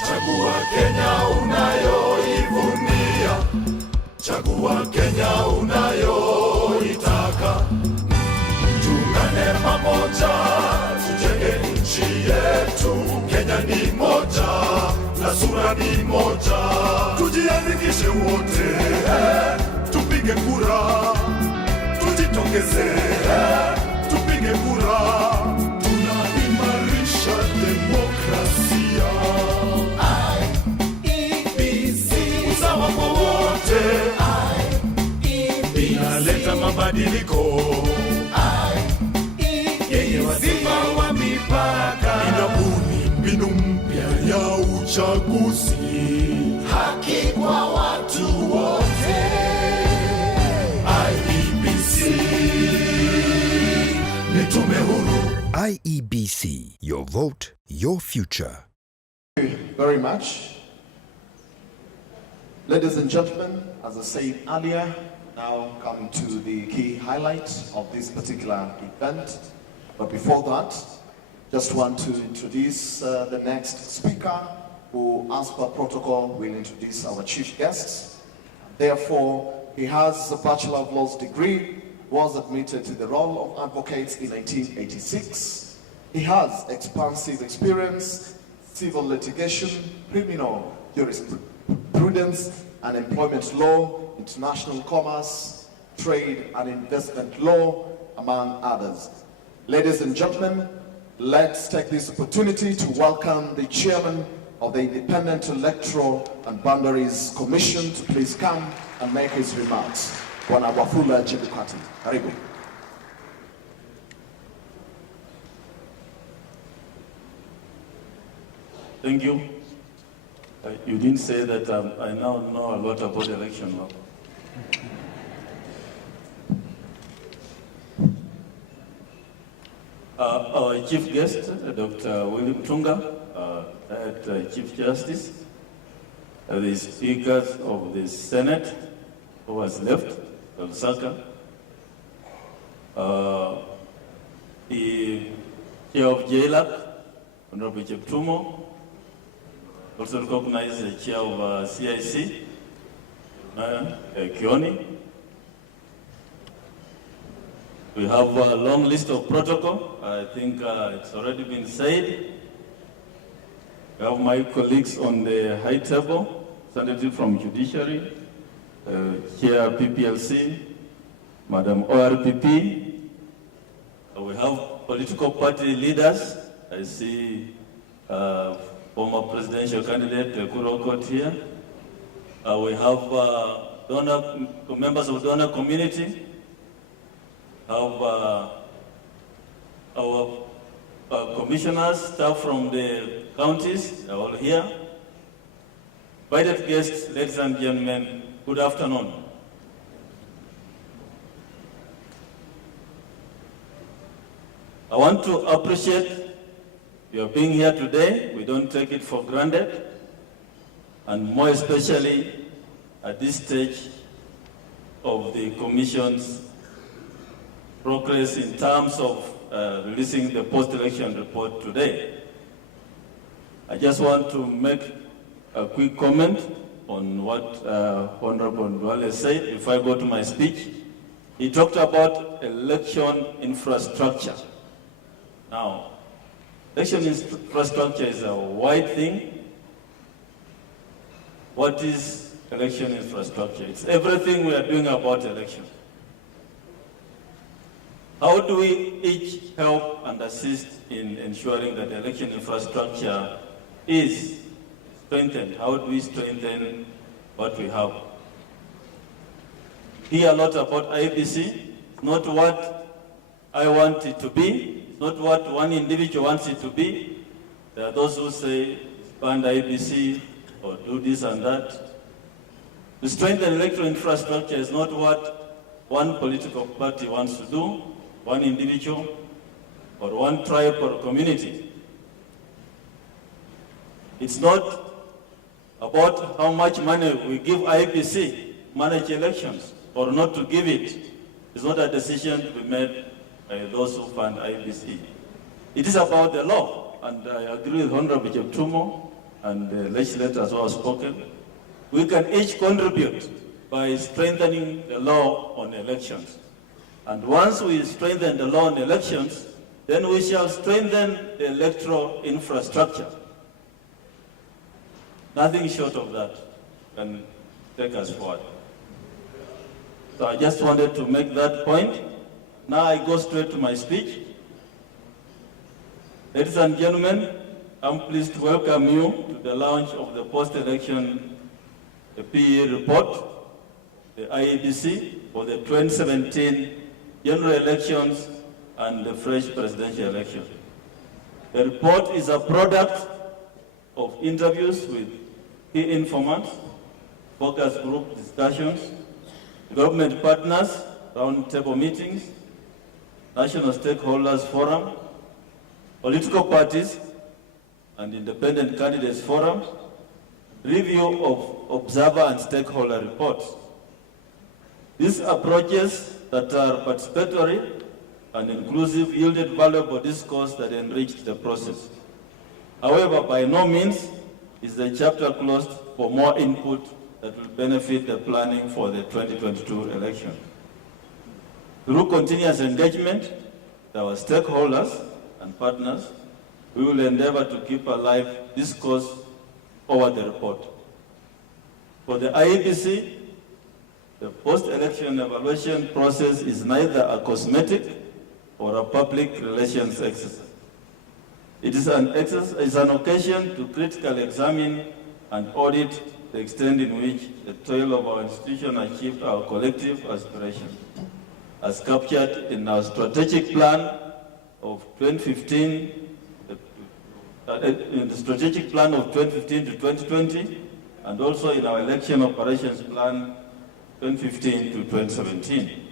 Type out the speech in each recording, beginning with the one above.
Chagua Kenya unayoivunia, chagua Kenya unayoitaka. Tuungane pamoja, tujenge nchi yetu. Kenya ni moja, na sura ni moja. Tujiandikishe wote, tupige kura. Tujitokeze, tupige kura. Tunaimarisha demokrasia. IEBC, usawa kwa wote. IEBC, inaleta mabadiliko. Yenye wazima wa mipaka. Inabuni mbinu mpya ya uchaguzi. Haki kwa watu wote. IEBC ni tume huru. IEBC, your vote, your future. Thank you very much. Ladies and gentlemen, as I said earlier, now come to the key highlights of this particular event. But before that, just want to introduce the next speaker, who, as per protocol, will introduce our chief guest. Therefore, he has a Bachelor of Laws degree, was admitted to the role of advocate in 1986. He has expansive experience, civil litigation, criminal jurisprudence, and employment law, international commerce, trade and investment law, among others. Ladies and gentlemen, let's take this opportunity to welcome the chairman of the Independent Electoral and Boundaries Commission to please come and make his remarks. Bwana Wafula Chebukati. Karibu. Thank you. You didn't say that I now know a lot about election law. Our chief guest, Dr. William Tunga, Chief Justice, the speakers of the Senate, who has left, Saka, the chair of JLAC, Honorable Cheptumo, also recognize the chair of CIC, Kioni. We have a long list of protocol. I think it's already been said. We have my colleagues on the high table, Senator from Judiciary, Chair PPLC, Madam ORPP. We have political party leaders. I see former presidential candidate Kurokot here. We have members of the donor community. Have our commissioners, staff from the counties, are all here. Invited guests, ladies and gentlemen, good afternoon. I want to appreciate your being here today. We don't take it for granted, and more especially at this stage of the Commission's progress in terms of releasing the post-election report today. I just want to make a quick comment on what Honorable Ndwale said before I go to my speech. He talked about election infrastructure. Now, election infrastructure is a wide thing. What is election infrastructure? It's everything we are doing about election. How do we each help and assist in ensuring that the election infrastructure is strengthened? How do we strengthen what we have? Hear a lot about IEBC. It's not what I want it to be. It's not what one individual wants it to be. There are those who say expand IEBC or do this and that. To strengthen electoral infrastructure is not what one political party wants to do, one individual, or one tribe or community. It's not about how much money we give IEBC manage elections or not to give it. It's not a decision to be made by those who fund IEBC. It is about the law, and I agree with Honorable Cheptumo. and the legislators who have spoken, we can each contribute by strengthening the law on elections. And once we strengthen the law on elections, then we shall strengthen the electoral infrastructure. Nothing short of that can take us forward. So I just wanted to make that point. Now I go straight to my speech. Ladies and gentlemen, I'm pleased to welcome you to the launch of the post-election PE report, the IEBC, for the 2017 general elections and the fresh presidential election. The report is a product of interviews with key informants, focus group discussions, government partners, roundtable meetings, national stakeholders forum, political parties, and independent candidates forums, review of observer and stakeholder reports. These approaches that are participatory and inclusive yielded valuable discourse that enriched the process. However, by no means is the chapter closed for more input that will benefit the planning for the 2022 election. Through continuous engagement with our stakeholders and partners, we will endeavor to keep alive discourse over the report. For the IEBC, the post-election evaluation process is neither a cosmetic or a public relations exercise. It is an occasion to critically examine and audit the extent in which the toil of our institution achieved our collective aspirations, as captured in our strategic plan of 2015, in the strategic plan of 2015 to 2020, and also in our election operations plan 2015 to 2017.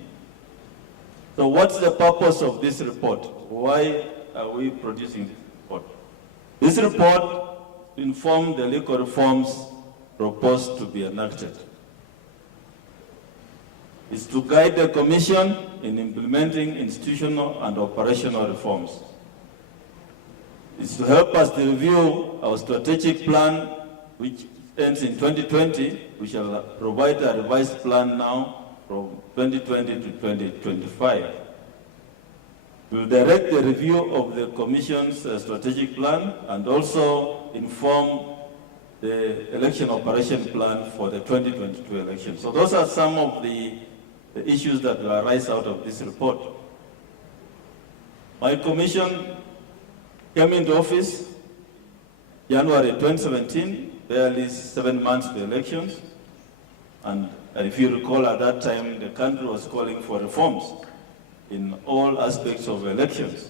So what's the purpose of this report? Why are we producing this report? This report informs the legal reforms proposed to be enacted. It's to guide the Commission in implementing institutional and operational reforms. It's to help us to review our strategic plan, which ends in 2020. We shall provide a revised plan now from 2020 to 2025. We'll direct the review of the Commission's strategic plan and also inform the election operation plan for the 2022 election. So those are some of the issues that will arise out of this report. My commission came into office January 2017, barely 7 months to elections. And if you recall, at that time, the country was calling for reforms in all aspects of elections,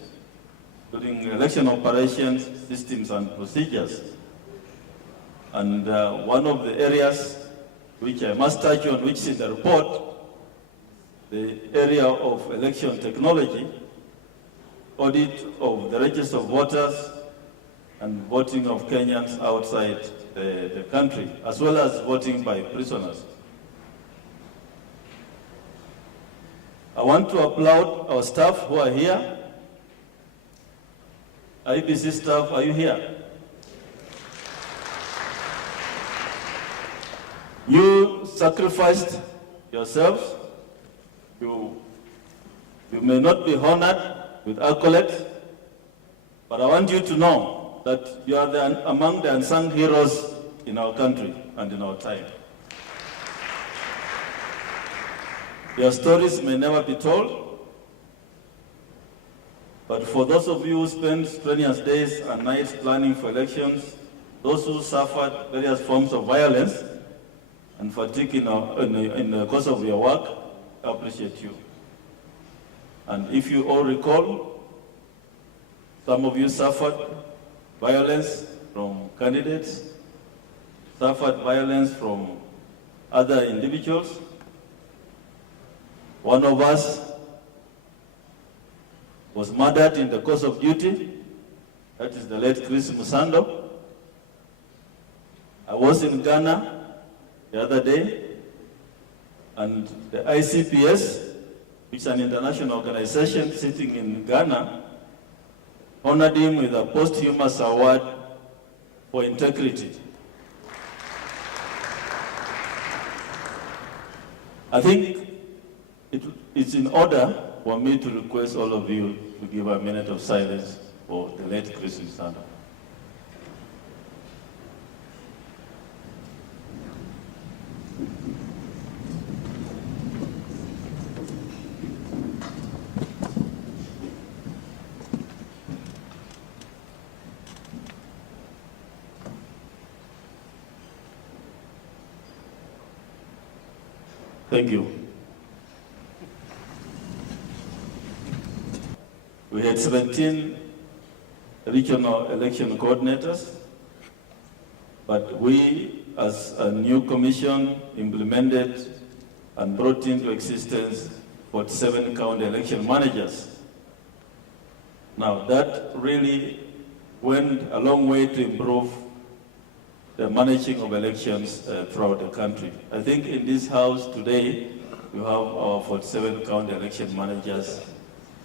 including election operations, systems, and procedures. And one of the areas which I must touch on, which is in the report, the area of election technology, audit of the register of voters, and voting of Kenyans outside the country, as well as voting by prisoners. I want to applaud our staff who are here. IEBC staff, are you here? You sacrificed yourselves. You may not be honored with accolades, but I want you to know that you are among the unsung heroes in our country and in our time. Your stories may never be told, but for those of you who spend strenuous days and nights planning for elections, those who suffered various forms of violence and fatigue in the course of your work, I appreciate you. And if you all recall, some of you suffered violence from candidates, suffered violence from other individuals. One of us was murdered in the course of duty. That is the late Chris Musando. I was in Ghana the other day, and the ICPS, which is an international organization sitting in Ghana, honored him with a posthumous award for integrity. I think it's in order for me to request all of you to give a minute of silence for the late Chris Nsanda. Thank you. We had 17 regional election coordinators, but we, as a new commission, implemented and brought into existence 47 county election managers. Now, that really went a long way to improve the managing of elections throughout the country. I think in this house today, you have our 47 county election managers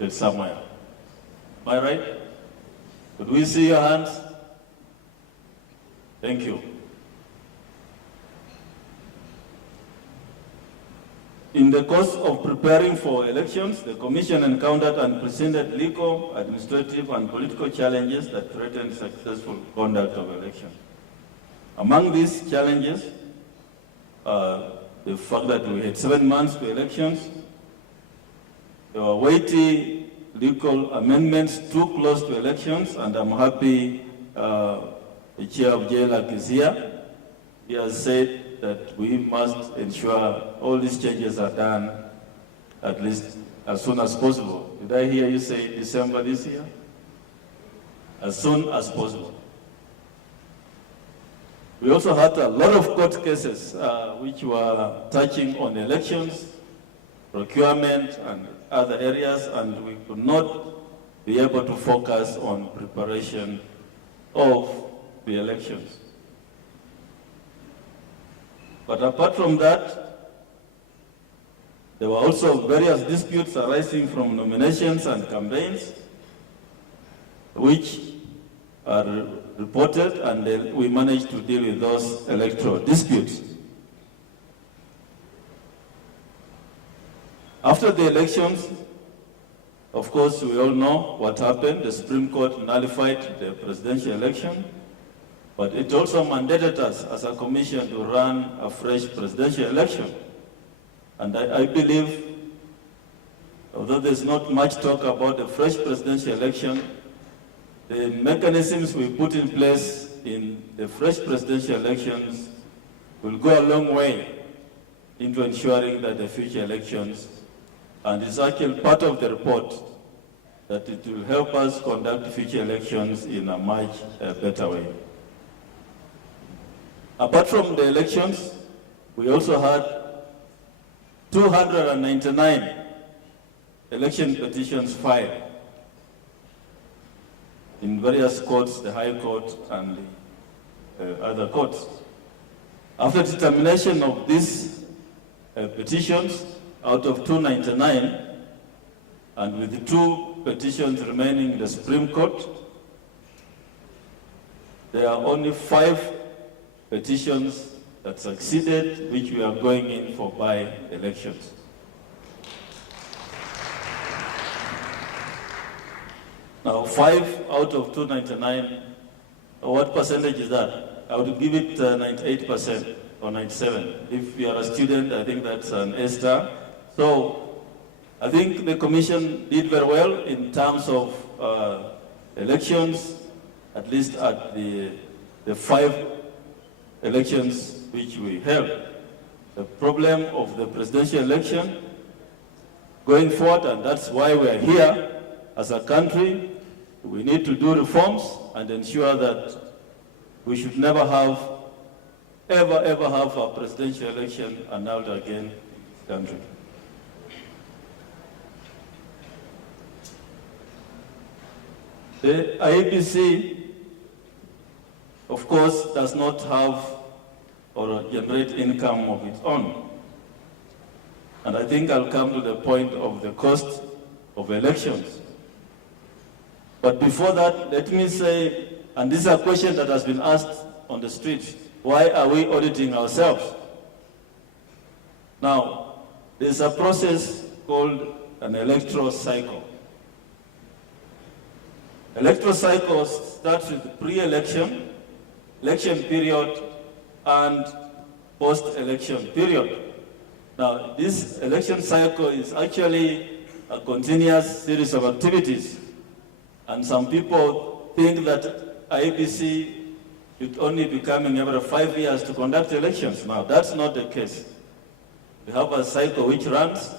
somewhere. Am I right? Could we see your hands? Thank you. In the course of preparing for elections, the Commission encountered unprecedented legal, administrative, and political challenges that threatened successful conduct of elections. Among these challenges, the fact that we had 7 months to elections, there were weighty legal amendments too close to elections, and I'm happy the chair of JLAC is here. He has said that we must ensure all these changes are done at least as soon as possible. Did I hear you say December this year? As soon as possible. We also had a lot of court cases which were touching on elections, procurement, and other areas, and we could not be able to focus on preparation of the elections. But apart from that, there were also various disputes arising from nominations and campaigns, which are reported, and we managed to deal with those electoral disputes. After the elections, of course, we all know what happened. The Supreme Court nullified the presidential election, but it also mandated us as a commission to run a fresh presidential election. And I believe, although there's not much talk about the fresh presidential election, the mechanisms we put in place in the fresh presidential elections will go a long way into ensuring that the future elections, and it's actually part of the report, that it will help us conduct future elections in a much better way. Apart from the elections, we also had 299 election petitions filed in various courts, the High Court and the other courts. After determination of these petitions, out of 299, and with the 2 petitions remaining in the Supreme Court, there are only 5 petitions that succeeded, which we are going in for by-elections. Now, 5 out of 299, what percentage is that? I would give it 98% or 97%. If you are a student, I think that's an A-star. So, I think the Commission did very well in terms of elections, at least at the 5 elections which we held. The problem of the presidential election going forward, and that's why we are here as a country, we need to do reforms and ensure that we should never have, ever have a presidential election annulled again in the country. The IEBC, of course, does not have or generate income of its own. And I think I'll come to the point of the cost of elections. But before that, let me say And this is a question that has been asked on the streets. Why are we auditing ourselves? Now, there's a process called an electoral cycle. Electoral cycle starts with pre-election, election period, and post-election period. Now, this election cycle is actually a continuous series of activities. And some people think that IEBC should only be coming every 5 years to conduct elections. Now, that's not the case. We have a cycle which runs,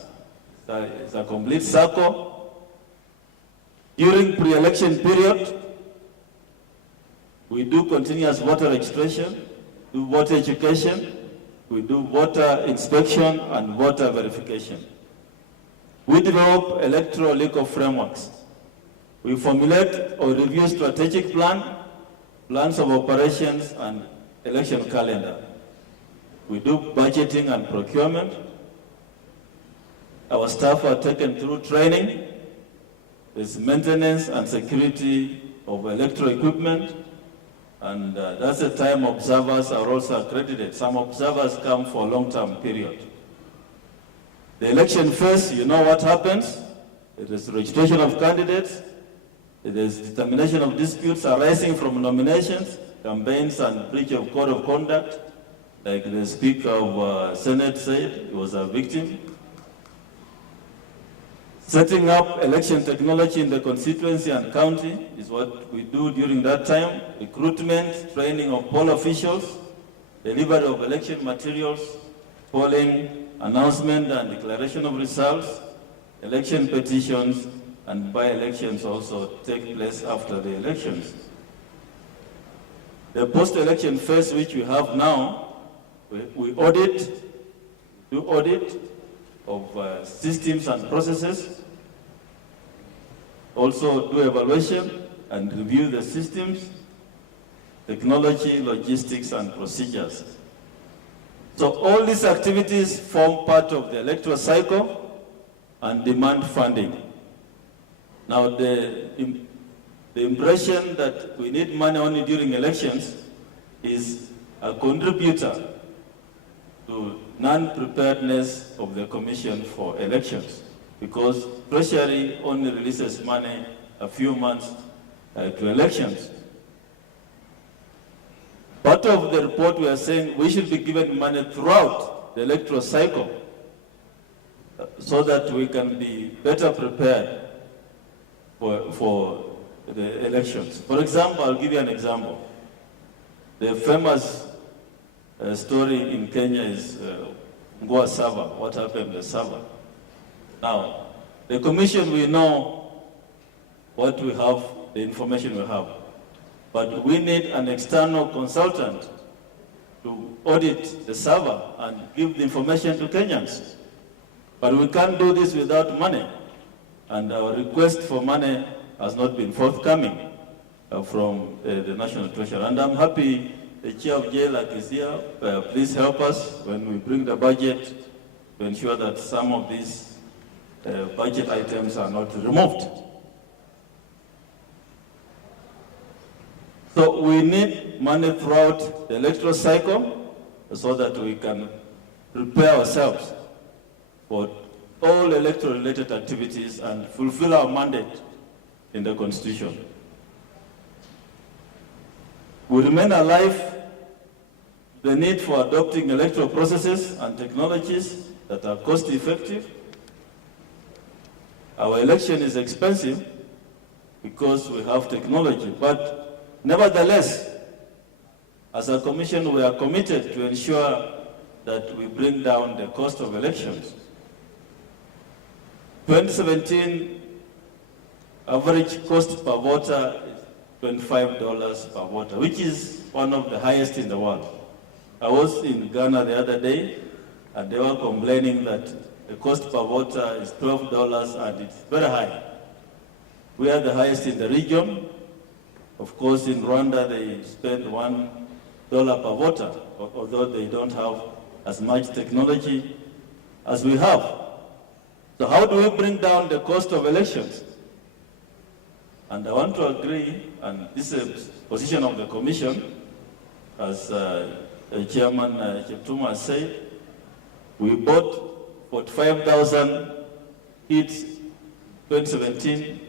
it's a complete cycle. During pre-election period, we do continuous voter registration, do voter education, we do voter inspection and voter verification. We develop electoral legal frameworks. We formulate or review strategic plans of operations and election calendar. We do budgeting and procurement. Our staff are taken through training. There's maintenance and security of electoral equipment. And that's the time observers are also accredited. Some observers come for a long-term period. The election phase, you know what happens. It is registration of candidates. It is determination of disputes arising from nominations, campaigns, and breach of code of conduct. Like the Speaker of Senate said, he was a victim. Setting up election technology in the constituency and county is what we do during that time. Recruitment, training of poll officials, delivery of election materials, polling, announcement and declaration of results, election petitions, and by-elections also take place after the elections. The post-election phase which we have now, we do audit of systems and processes, also do evaluation and review the systems, technology, logistics, and procedures. So all these activities form part of the electoral cycle and demand funding. Now the impression that we need money only during elections is a contributor to non-preparedness of the Commission for Elections, because Treasury only releases money a few months to elections. Part of the report we are saying we should be given money throughout the electoral cycle so that we can be better prepared for the elections. For example, I'll give you an example. The famous story in Kenya is Ngua Sava, what happened to Sava. Now, the Commission, we know what we have, the information we have, but we need an external consultant to audit the server and give the information to Kenyans. But we can't do this without money, and our request for money has not been forthcoming from the National Treasury. And I'm happy the Chair of JLAC is here. Please help us when we bring the budget to ensure that some of these budget items are not removed. So we need money throughout the electoral cycle so that we can prepare ourselves for all electoral-related activities and fulfill our mandate in the Constitution. We remain alive the need for adopting electoral processes and technologies that are cost-effective. Our election is expensive because we have technology, but nevertheless, as a Commission, we are committed to ensure that we bring down the cost of elections. 2017 average cost per voter is $25 per voter, which is one of the highest in the world. I was in Ghana the other day, and they were complaining that the cost per voter is $12 and it's very high. We are the highest in the region. Of course, in Rwanda, they spend $1 per voter, although they don't have as much technology as we have. So how do we bring down the cost of elections? And I want to agree, and this is a position of the Commission, as Chairman Cheptuma said, we bought 45,000 kits 2017.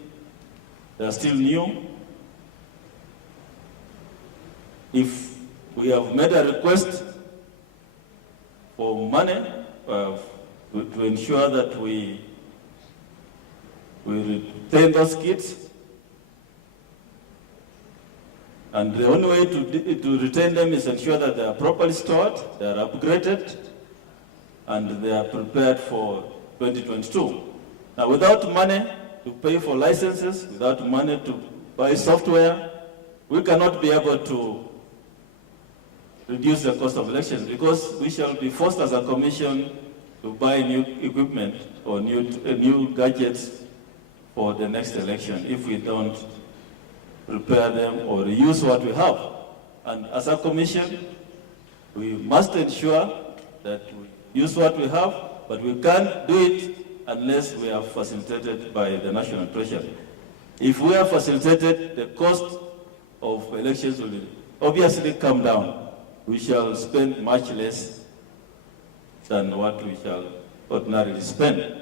They are still new. If we have made a request for money to ensure that we retain those kits, and the only way to retain them is ensure that they are properly stored, they are upgraded, and they are prepared for 2022. Now, without money to pay for licenses, without money to buy software, we cannot be able to reduce the cost of elections, because we shall be forced as a commission to buy new equipment or new gadgets for the next election if we don't prepare them or reuse what we have. And as a commission, we must ensure that we use what we have, but we can't do it unless we are facilitated by the National Treasury. If we are facilitated, the cost of elections will obviously come down. We shall spend much less than what we shall ordinarily spend.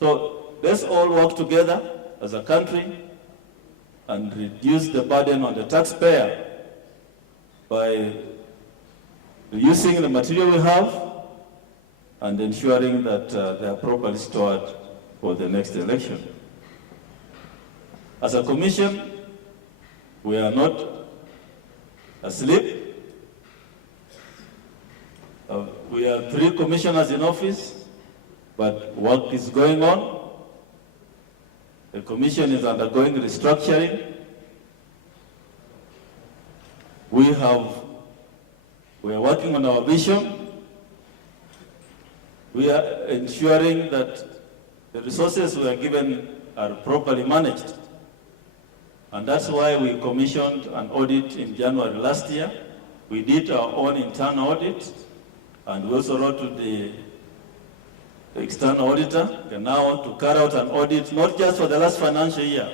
So let's all work together as a country and reduce the burden on the taxpayer by reusing the material we have and ensuring that they are properly stored for the next election. As a commission, we are not asleep. We have 3 commissioners in office, but work is going on. The commission is undergoing restructuring. We are working on our vision. We are ensuring that the resources we are given are properly managed. And that's why we commissioned an audit in January last year. We did our own internal audit, and we also wrote to the external auditor now to carry out an audit, not just for the last financial year,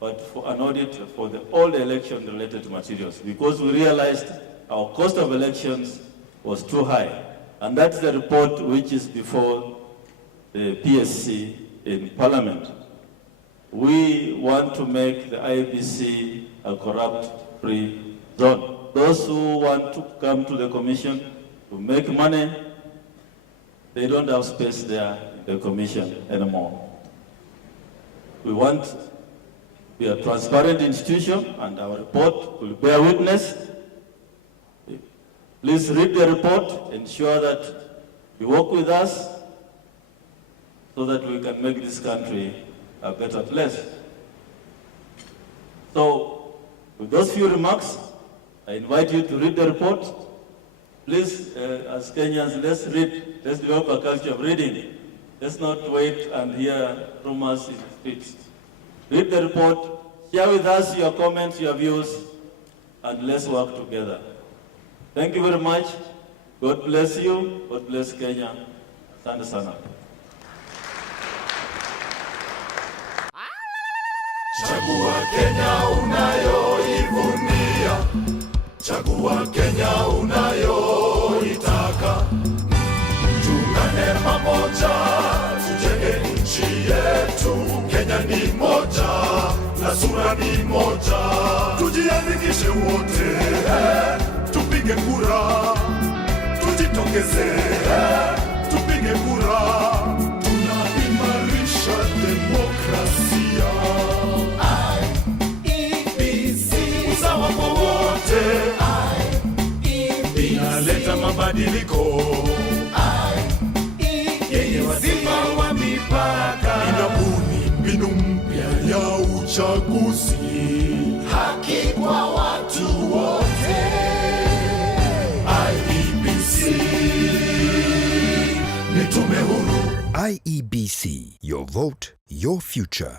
but for an audit for all the election-related materials, because we realized our cost of elections was too high. And that's the report which is before the PSC in Parliament. We want to make the IEBC a corrupt-free zone. Those who want to come to the Commission to make money, they don't have space there in the Commission anymore. We want to be a transparent institution, and our report will bear witness. Please read the report, ensure that you work with us so that we can make this country a better place. So, with those few remarks, I invite you to read the report. Please, as Kenyans, let's develop a culture of reading. Let's not wait and hear rumors in the streets. Read the report, share with us your comments, your views, and let's work together. Thank you very much. God bless you. God bless Kenya. Asante sana. Chagua Kenya unayoivunia, chagua Kenya unayoitaka. Tuungane pamoja, tujenge nchi yetu. Kenya ni moja, na sura ni moja. Tujiandikishe wote, tupige kura. Tujitokeze, tupige kura. Tunaimarisha demokrasia. IEBC, usawa kwa wote. IEBC, inaleta mabadiliko. Yenye wazima wa mipaka. Inabuni mbinu mpya ya uchaguzi. Haki kwa watu wote. IEBC ni tume huru. IEBC, your vote, your future.